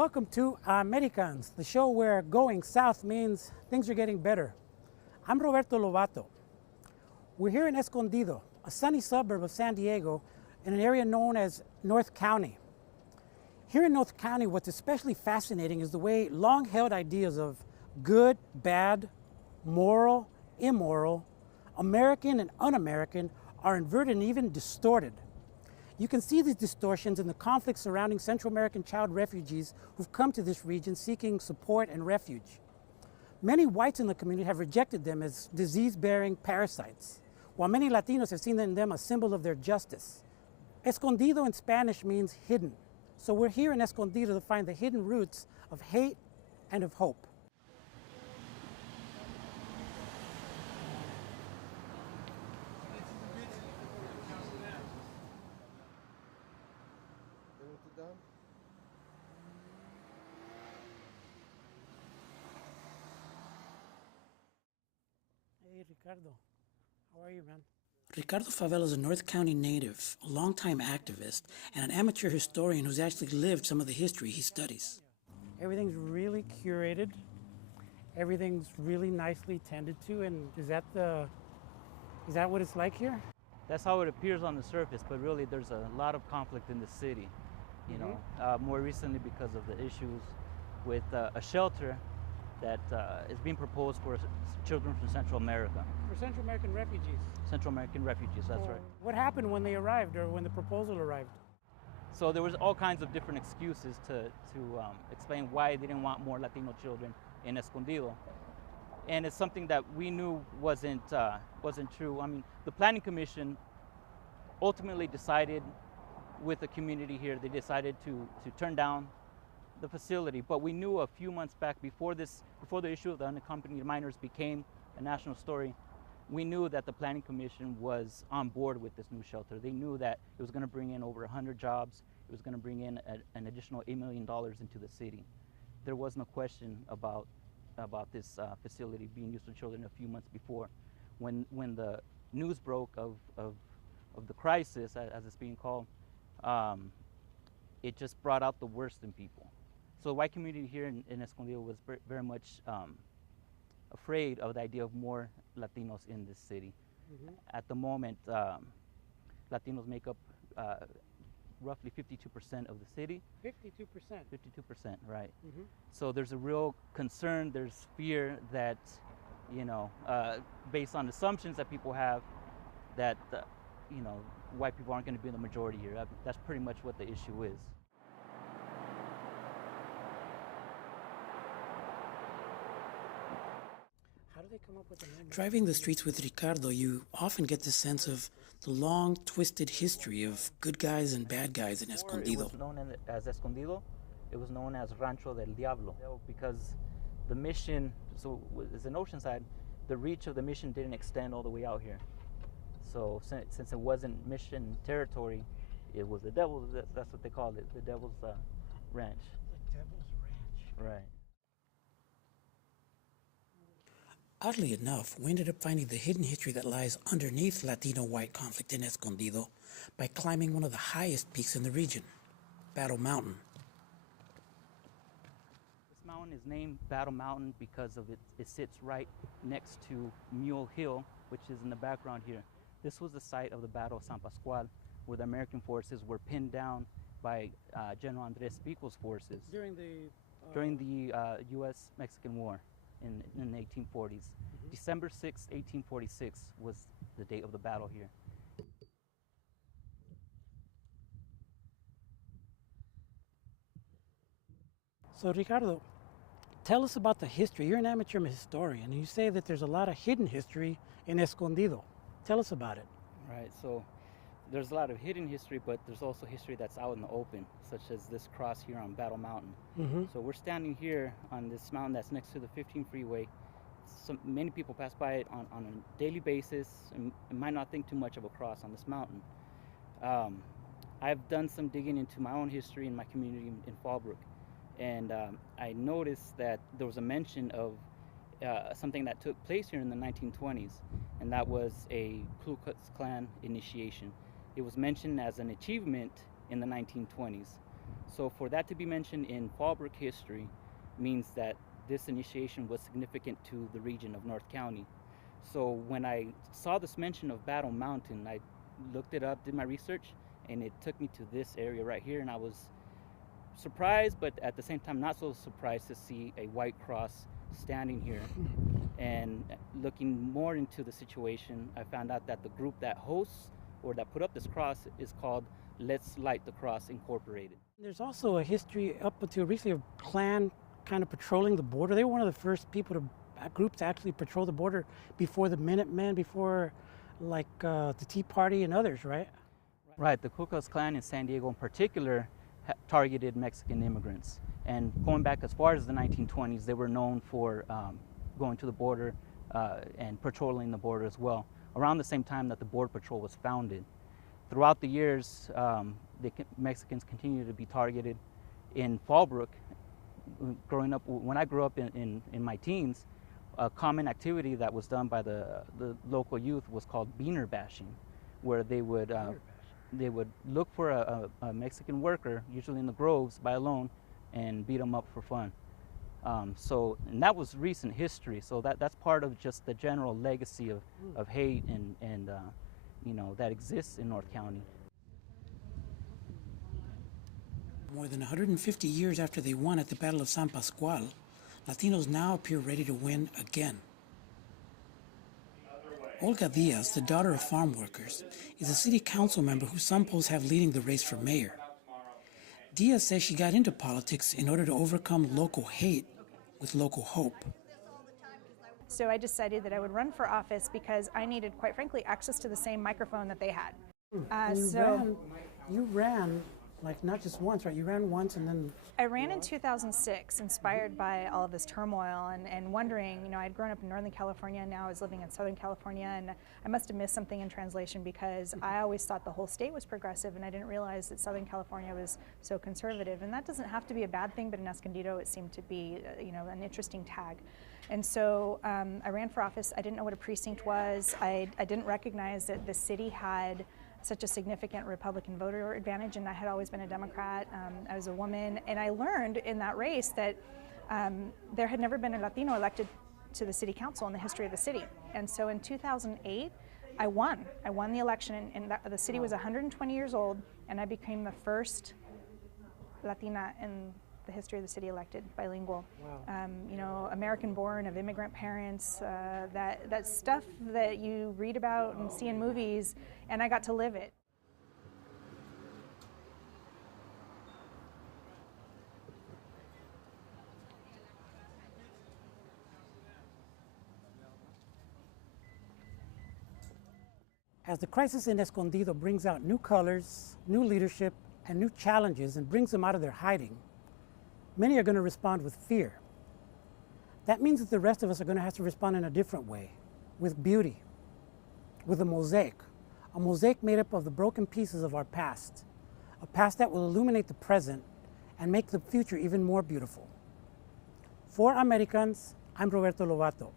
Welcome to Américans, the show where going south means things are getting better. I'm Roberto Lobato. We're here in Escondido, a sunny suburb of San Diego, in an area known as North County. Here in North County, what's especially fascinating is the way long-held ideas of good, bad, moral, immoral, American and un-American are inverted and even distorted. You can see these distortions in the conflicts surrounding Central American child refugees who've come to this region seeking support and refuge. Many whites in the community have rejected them as disease-bearing parasites, while many Latinos have seen in them a symbol of their justice. Escondido in Spanish means hidden, so we're here in Escondido to find the hidden roots of hate and of hope. Hey, Ricardo. How are you, man? Ricardo Favelas is a North County native, a longtime activist, and an amateur historian who's actually lived some of the history he studies. Everything's really curated. Everything's really nicely tended to, and is that what it's like here? That's how it appears on the surface, but really there's a lot of conflict in the city. More recently because of the issues with a shelter that is being proposed for children from Central America. For Central American refugees? Central American refugees, that's right. What happened when they arrived or when the proposal arrived? So there was all kinds of different excuses to explain why they didn't want more Latino children in Escondido. And it's something that we knew wasn't true. I mean, the Planning Commission ultimately decided with the community here, they decided to turn down the facility, but we knew a few months back before the issue of the unaccompanied minors became a national story, we knew that the Planning Commission was on board with this new shelter. They knew that it was going to bring in over 100 jobs. It was going to bring in an additional $8 million into the city. There was no question about this facility being used for children a few months before. When the news broke of the crisis, as it's being called, it just brought out the worst in people. So the white community here in Escondido was very much afraid of the idea of more Latinos in this city. Mm-hmm. At the moment, Latinos make up roughly 52% of the city. 52%? 52%, right. Mm-hmm. So there's a real concern, there's fear that, based on assumptions that people have, that, white people aren't going to be in the majority here. That's pretty much what the issue is. How do they come up with the name? Driving the streets with Ricardo, you often get the sense of the long, twisted history of good guys and bad guys in Escondido. It was known as Escondido. It was known as Rancho del Diablo because the mission, so it's an oceanside, the reach of the mission didn't extend all the way out here. So since it wasn't mission territory, it was the devil's, that's what they called it, the devil's ranch. The devil's ranch. Right. Oddly enough, we ended up finding the hidden history that lies underneath Latino-white conflict in Escondido by climbing one of the highest peaks in the region, Battle Mountain. This mountain is named Battle Mountain because of it sits right next to Mule Hill, which is in the background here. This was the site of the Battle of San Pascual, where the American forces were pinned down by General Andres Pico's forces during the U.S.-Mexican War in the 1840s. Mm-hmm. December 6, 1846 was the date of the battle here. So Ricardo, tell us about the history. You're an amateur historian, and you say that there's a lot of hidden history in Escondido. Tell us about it. Right, so there's a lot of hidden history, but there's also history that's out in the open, such as this cross here on Battle Mountain. Mm-hmm. So we're standing here on this mountain that's next to the 15 freeway. Many people pass by it on a daily basis and might not think too much of a cross on this mountain. I've done some digging into my own history in my community in Fallbrook, and I noticed that there was a mention of something that took place here in the 1920s, and that was a Ku Klux Klan initiation. It was mentioned as an achievement in the 1920s. So for that to be mentioned in Fallbrook history means that this initiation was significant to the region of North County. So when I saw this mention of Battle Mountain, I looked it up, did my research, and it took me to this area right here, and I was surprised, but at the same time not so surprised to see a white cross standing here. And looking more into the situation, I found out that the group that hosts or that put up this cross is called Let's Light the Cross Incorporated. There's also a history up until recently of Klan kind of patrolling the border. They were one of the first groups to actually patrol the border before the Minutemen, before like the Tea Party and others, right? Right, the Ku Klux Klan in San Diego in particular targeted Mexican immigrants. And going back as far as the 1920s, they were known for going to the border and patrolling the border as well, around the same time that the Border Patrol was founded. Throughout the years, Mexicans continue to be targeted. In Fallbrook, growing up, when I grew up in my teens, a common activity that was done by the local youth was called beaner bashing, where they would look for a Mexican worker, usually in the groves by alone, and beat them up for fun. And that was recent history. So that's part of just the general legacy of hate and that exists in North County. More than 150 years after they won at the Battle of San Pascual, Latinos now appear ready to win again. Olga Diaz, the daughter of farm workers, is a city council member who some polls have leading the race for mayor. Diaz says she got into politics in order to overcome local hate with local hope. So I decided that I would run for office because I needed, quite frankly, access to the same microphone that they had. You ran like not just once, right? You ran once and then... I ran in 2006, inspired by all of this turmoil and wondering, I'd grown up in Northern California and now I was living in Southern California, and I must have missed something in translation because I always thought the whole state was progressive and I didn't realize that Southern California was so conservative. And that doesn't have to be a bad thing, but in Escondido it seemed to be, an interesting tag. And so I ran for office. I didn't know what a precinct was. I didn't recognize that the city had such a significant Republican voter advantage, and I had always been a Democrat. I was a woman, and I learned in that race that there had never been a Latino elected to the city council in the history of the city. And so in 2008, I won. I won the election, and the city was 120 years old, and I became the first Latina in the history of the city elected, bilingual. Wow. American born, of immigrant parents, that stuff that you read about and see in movies, and I got to live it. As the crisis in Escondido brings out new colors, new leadership, and new challenges and brings them out of their hiding, many are going to respond with fear. That means that the rest of us are going to have to respond in a different way, with beauty, with a mosaic made up of the broken pieces of our past, a past that will illuminate the present and make the future even more beautiful. For Americans, I'm Roberto Lovato.